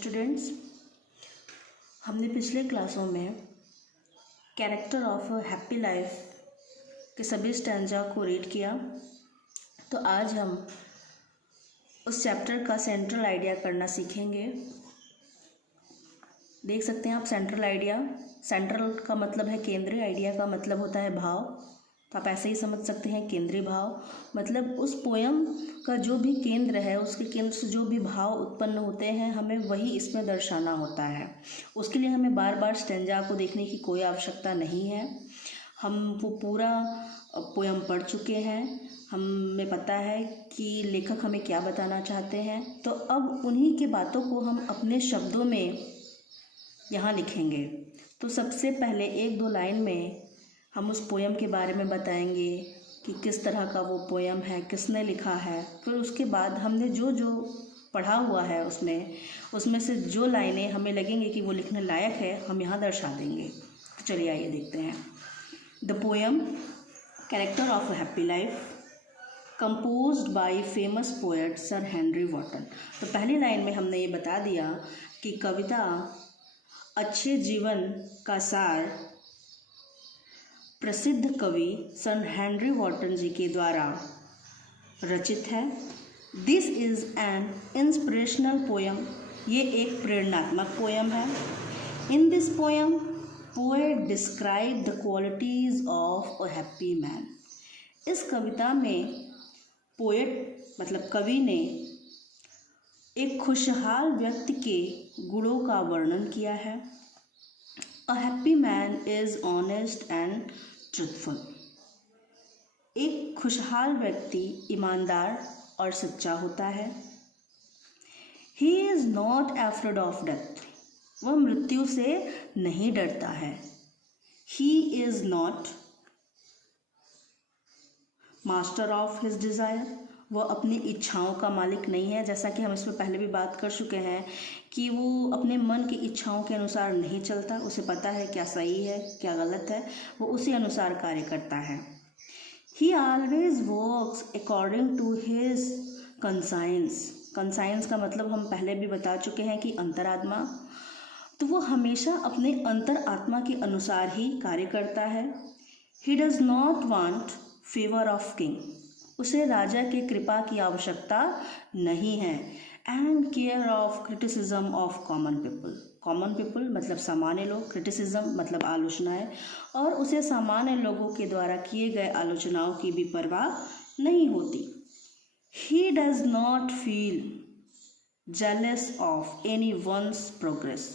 Students, हमने पिछले क्लासों में character of a happy life के सभी स्टैंजा को रीड किया। तो आज हम उस चैप्टर का सेंट्रल आइडिया करना सीखेंगे। देख सकते हैं आप सेंट्रल आइडिया। सेंट्रल का मतलब है केंद्रीय, आइडिया का मतलब होता है भाव। तो आप ऐसे ही समझ सकते हैं केंद्रीय भाव मतलब उस पोयम का जो भी केंद्र है, उसके केंद्र से जो भी भाव उत्पन्न होते हैं हमें वही इसमें दर्शाना होता है। उसके लिए हमें बार बार स्टैंजा को देखने की कोई आवश्यकता नहीं है। हम वो पूरा पोयम पढ़ चुके हैं, हमें पता है कि लेखक हमें क्या बताना चाहते हैं। तो अब उन्हीं के बातों को हम अपने शब्दों में यहाँ लिखेंगे। तो सबसे पहले एक दो लाइन में हम उस पोयम के बारे में बताएंगे कि किस तरह का वो पोयम है, किसने लिखा है। फिर उसके बाद हमने जो जो पढ़ा हुआ है उसमें से जो लाइनें हमें लगेंगे कि वो लिखने लायक है हम यहाँ दर्शा देंगे। तो चलिए आइए देखते हैं। The poem character of a happy life composed by famous poet sir Henry Wotton. तो पहली लाइन में हमने ये बता दिया कि कविता अच्छे जीवन का सार प्रसिद्ध कवि सर हेनरी वॉटन जी के द्वारा रचित है। This is an inspirational poem, ये एक प्रेरणात्मक पोयम है। In this poem poet describe the qualities of a happy man. इस कविता में पोएट मतलब कवि ने एक खुशहाल व्यक्ति के गुणों का वर्णन किया है। A happy man is honest and truthful. एक खुशहाल व्यक्ति ईमानदार और सच्चा होता है। He is not afraid of death, वह मृत्यु से नहीं डरता है। He is not master of his desire, वह अपनी इच्छाओं का मालिक नहीं है। जैसा कि हम इसमें पहले भी बात कर चुके हैं कि वो अपने मन की इच्छाओं के अनुसार नहीं चलता, उसे पता है क्या सही है क्या गलत है, वो उसी अनुसार कार्य करता है। He always works according to his conscience. Conscience का मतलब हम पहले भी बता चुके हैं कि अंतरात्मा। तो वो हमेशा अपने अंतरात्मा के अनुसार ही कार्य करता है। ही does not want favour of king, उसे राजा के कृपा की आवश्यकता नहीं है। And care of criticism of common people. Common people मतलब सामान्य लोग, क्रिटिसिज्म मतलब आलोचनाएं, और उसे सामान्य लोगों के द्वारा किए गए आलोचनाओं की भी परवाह नहीं होती। He does not feel jealous of any one's progress.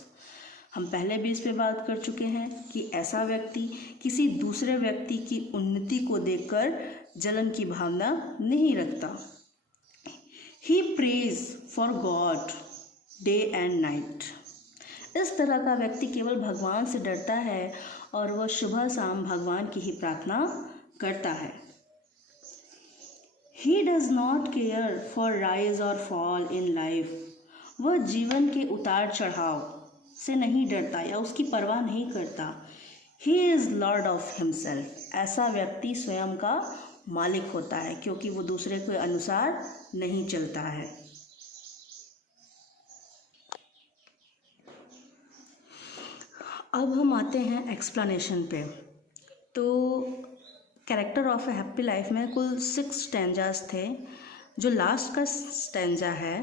हम पहले भी इस पे बात कर चुके हैं कि ऐसा व्यक्ति किसी दूसरे व्यक्ति की उन्नति को देखकर जलन की भावना नहीं रखता। He praise for God day and night. इस तरह का व्यक्ति केवल भगवान से डरता है और वह सुबह शाम भगवान की ही प्रार्थना करता है। ही does not care for rise और फॉल इन लाइफ, वह जीवन के उतार चढ़ाव से नहीं डरता या उसकी परवाह नहीं करता। He is Lord of himself, ऐसा व्यक्ति स्वयं का मालिक होता है क्योंकि वो दूसरे के अनुसार नहीं चलता है। अब हम आते हैं एक्सप्लेनेशन पे। तो character of a happy life में कुल 6 स्टैंजास थे। जो लास्ट का स्टैंजा है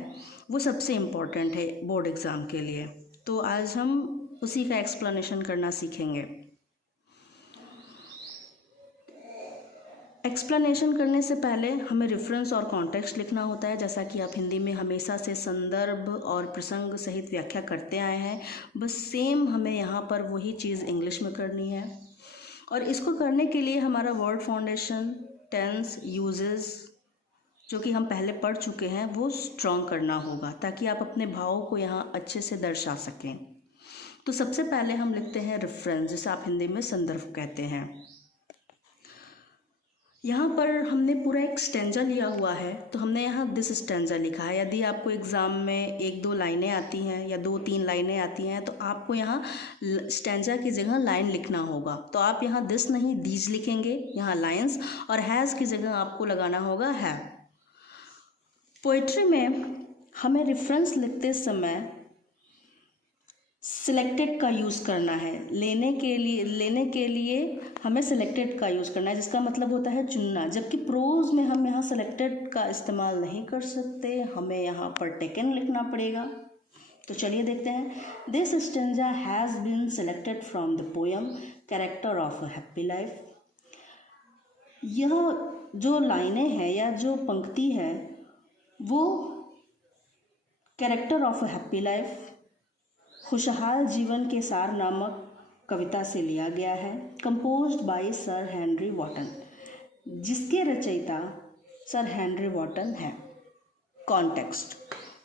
वो सबसे इम्पोर्टेंट है बोर्ड एग्ज़ाम के लिए। तो आज हम उसी का एक्सप्लेनेशन करना सीखेंगे। एक्सप्लेनेशन करने से पहले हमें रेफरेंस और कॉन्टेक्स्ट लिखना होता है। जैसा कि आप हिंदी में हमेशा से संदर्भ और प्रसंग सहित व्याख्या करते आए हैं, बस सेम हमें यहाँ पर वही चीज़ इंग्लिश में करनी है। और इसको करने के लिए हमारा वर्ड फाउंडेशन, टेंस, यूजेस जो कि हम पहले पढ़ चुके हैं वो स्ट्रॉन्ग करना होगा ताकि आप अपने भावों को यहाँ अच्छे से दर्शा सकें। तो सबसे पहले हम लिखते हैं रेफरेंस, जिसे आप हिंदी में संदर्भ कहते हैं। यहाँ पर हमने पूरा एक स्टैंजा लिया हुआ है, तो हमने यहाँ दिस स्टैंजा लिखा है। यदि आपको एग्ज़ाम में 1-2 लाइनें आती हैं या 2-3 लाइनें आती हैं तो आपको यहाँ स्टैंजा की जगह लाइन लिखना होगा। तो आप यहाँ दिस नहीं दीज लिखेंगे, यहाँ लाइन्स, और हैज़ की जगह आपको लगाना होगा है। पोइट्री में हमें रेफरेंस लिखते समय सिलेक्टेड का यूज़ करना है। लेने के लिए हमें सिलेक्टेड का यूज़ करना है, जिसका मतलब होता है चुनना, जबकि प्रोज में हम यहाँ सिलेक्टेड का इस्तेमाल नहीं कर सकते, हमें यहाँ पर टेकन लिखना पड़ेगा। तो चलिए देखते हैं। This stanza has been selected from the poem character of a happy life. यह जो लाइनें हैं या जो पंक्ति है वो character of a happy life, खुशहाल जीवन के सार नामक कविता से लिया गया है, composed by sir Henry Wotton, जिसके रचयिता सर हेनरी वॉटन है। कॉन्टेक्स्ट,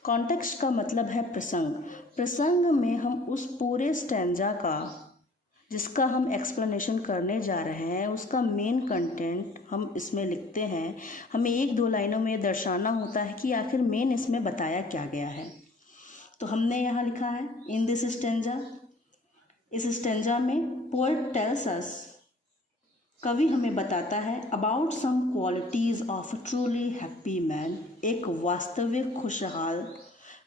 कॉन्टेक्स्ट का मतलब है प्रसंग। प्रसंग में हम उस पूरे स्टैंजा का, जिसका हम एक्सप्लेनेशन करने जा रहे हैं, उसका मेन कंटेंट हम इसमें लिखते हैं। हमें एक दो लाइनों में दर्शाना होता है कि आखिर मेन इसमें बताया क्या गया है। तो हमने यहाँ लिखा है इन दिस स्टेंजा, इस स्टेंजा में पोएट टेल्स अस, कवि हमें बताता है about some qualities of a truly happy man, एक वास्तविक खुशहाल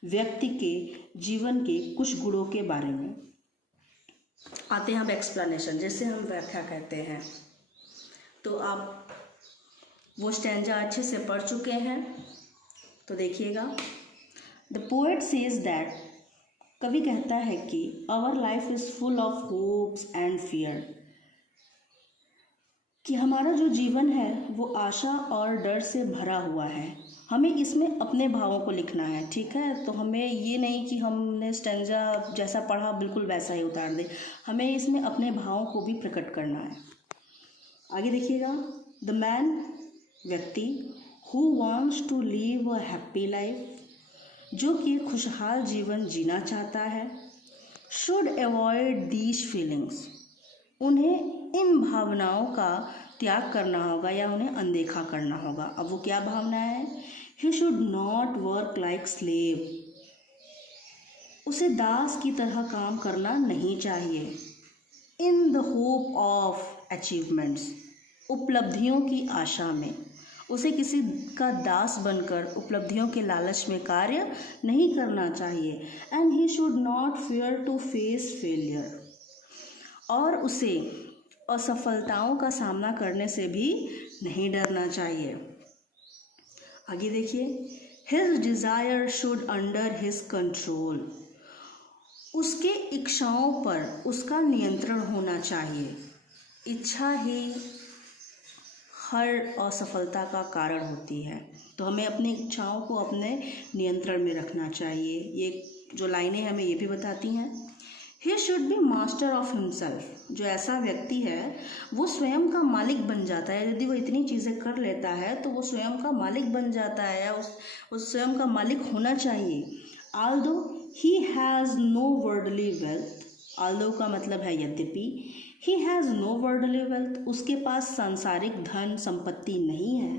व्यक्ति के जीवन के कुछ गुणों के बारे में। आते हैं अब एक्सप्लेनेशन, जैसे हम व्याख्या कहते हैं। तो आप वो स्टेंजा अच्छे से पढ़ चुके हैं, तो देखिएगा। द पोएट सेज दैट, कवि कहता है कि our life is full of hopes and fear, कि हमारा जो जीवन है वो आशा और डर से भरा हुआ है। हमें इसमें अपने भावों को लिखना है, ठीक है। तो हमें ये नहीं कि हमने स्टेंजा जैसा पढ़ा बिल्कुल वैसा ही उतार दे, हमें इसमें अपने भावों को भी प्रकट करना है। आगे देखिएगा। द मैन, व्यक्ति, who wants to live a happy life, जो कि खुशहाल जीवन जीना चाहता है, शुड अवॉइड दीज फीलिंग्स, उन्हें इन भावनाओं का त्याग करना होगा या उन्हें अनदेखा करना होगा। अब वो क्या भावना है? ही should not work like slave, उसे दास की तरह काम करना नहीं चाहिए। In the hope of achievements, उपलब्धियों की आशा में, उसे किसी का दास बनकर उपलब्धियों के लालच में कार्य नहीं करना चाहिए। And he should not fear to face failure, और उसे असफलताओं का सामना करने से भी नहीं डरना चाहिए। आगे देखिए। His desire should under his control, उसके इच्छाओं पर उसका नियंत्रण होना चाहिए। इच्छा ही हर असफलता का कारण होती है, तो हमें अपनी इच्छाओं को अपने नियंत्रण में रखना चाहिए। ये जो लाइनें हमें ये भी बताती हैं। He should be master of himself, जो ऐसा व्यक्ति है वो स्वयं का मालिक बन जाता है। यदि वो इतनी चीज़ें कर लेता है तो वो स्वयं का मालिक बन जाता है, या उस स्वयं का मालिक होना चाहिए। Although he has no worldly wealth, although का मतलब है यद्यपि, he has no worldly wealth, उसके पास सांसारिक धन संपत्ति नहीं है,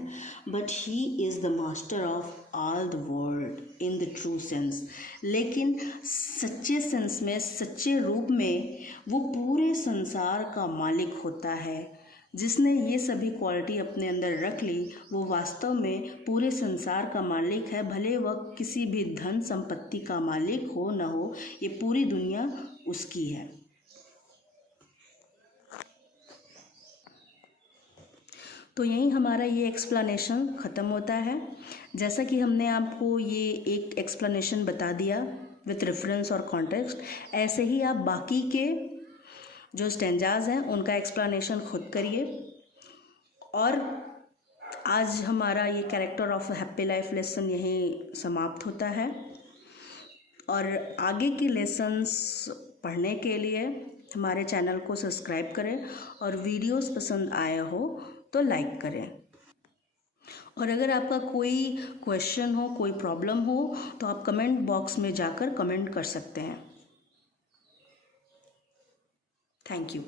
but he is the master of all the world in the true sense, लेकिन सच्चे सेंस में, सच्चे रूप में वो पूरे संसार का मालिक होता है। जिसने ये सभी क्वालिटी अपने अंदर रख ली वो वास्तव में पूरे संसार का मालिक है, भले वह किसी भी धन संपत्ति का मालिक हो न हो, ये पूरी दुनिया उसकी है। तो यहीं हमारा ये एक्सप्लेनेशन ख़त्म होता है। जैसा कि हमने आपको ये एक एक्सप्लेनेशन बता दिया विथ रेफरेंस और कॉन्टेक्स्ट, ऐसे ही आप बाकी के जो स्टेंजाज हैं उनका एक्सप्लेनेशन खुद करिए। और आज हमारा ये character of happy life lesson यहीं समाप्त होता है। और आगे के लेसन्स पढ़ने के लिए हमारे चैनल को सब्सक्राइब करें, और वीडियोस पसंद आया हो तो लाइक करें। और अगर आपका कोई क्वेश्चन हो, कोई प्रॉब्लम हो, तो आप कमेंट बॉक्स में जाकर कमेंट कर सकते हैं। Thank you.